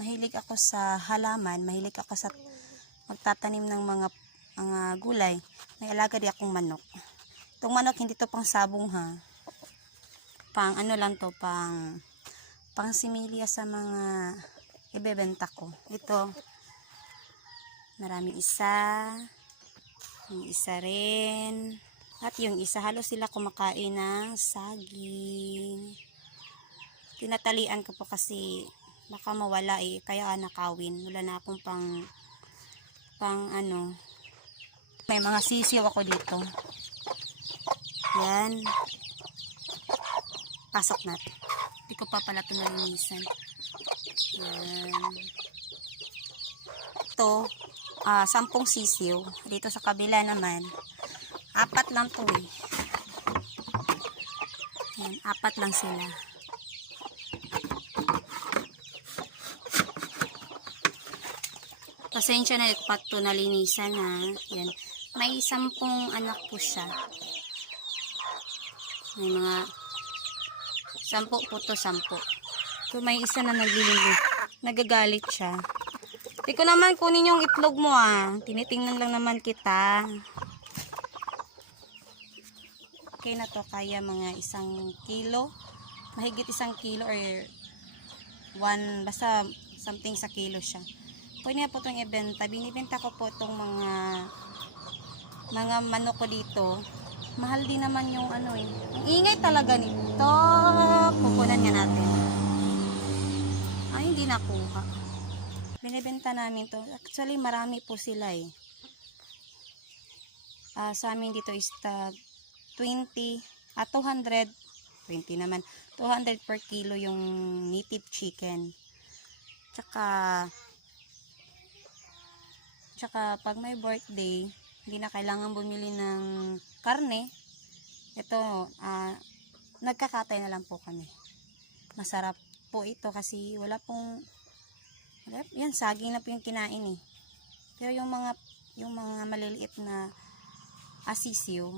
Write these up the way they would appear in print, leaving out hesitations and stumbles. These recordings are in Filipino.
mahilig ako sa halaman, mahilig ako sa magtatanim ng mga gulay. May alaga di akong manok. Itong manok hindi to pang sabong ha. Pang ano lang to, pang similya sa mga ibebenta ko. Ito, marami isa, yung isa rin, at yung isa halos sila kumakain ng saging. Tinatalian ko po kasi baka mawala kaya nakawin. Wala na akong pang ano. May mga sisiw ako dito. Yan. Pasok natin. Hindi ko pa pala ito nalinisan. Yan. Ito, 10 sisiw. Dito sa kabila naman, 4 lang to eh. Yan, 4 lang sila. Pasensya na ito pa ito nalinisan ha. Yan. May 10 anak po siya. May mga 10 po to, 10. So may isa na nagagalit siya. Di ko naman kunin yung itlog mo ah. Tinitingnan lang naman kita. Okay na to, kaya mga 1 kilo. Mahigit 1 kilo or 1, basta something sa kilo siya. Pwede na po itong ibenta. Binibenta ko po itong mga manok ko dito. Mahal din naman yung ano eh. Ang ingay talaga nito. Kukunan nga natin. Ay, hindi nakuha. Binibenta namin to. Actually, marami po sila eh. Sa amin dito is 20, 200, 20 naman. 200 per kilo yung native chicken. Tsaka pag may birthday, hindi na kailangan bumili ng karne. Ito, nagkakatay na lang po kami. Masarap po ito kasi wala pong, yan, saging na po yung kinain eh. Pero yung mga maliliit na asisiw,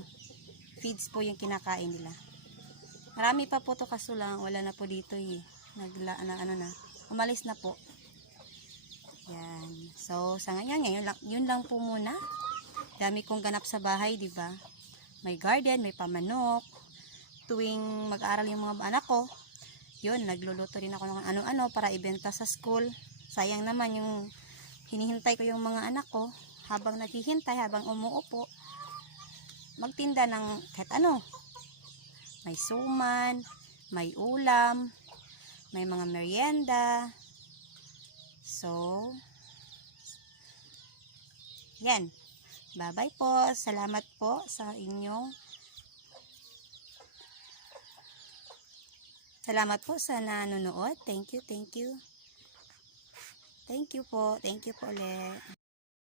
feeds po yung kinakain nila. Marami pa po to kaso lang, wala na po dito eh. Umalis na po. Yan. So, sa ngayon yun lang po muna. Dami kong ganap sa bahay, di ba? May garden, may pamanok. Tuwing mag-aaral yung mga anak ko, yun, nagluluto rin ako ng ano-ano para ibenta sa school. Sayang naman yung hinihintay ko yung mga anak ko. Habang naghihintay, habang umuupo, magtinda ng kahit ano. May suman, may ulam, may mga merienda. So, yan. Bye-bye po. Salamat po sa inyong salamat po sa nanonood. Thank you. Thank you po. Thank you po ulit.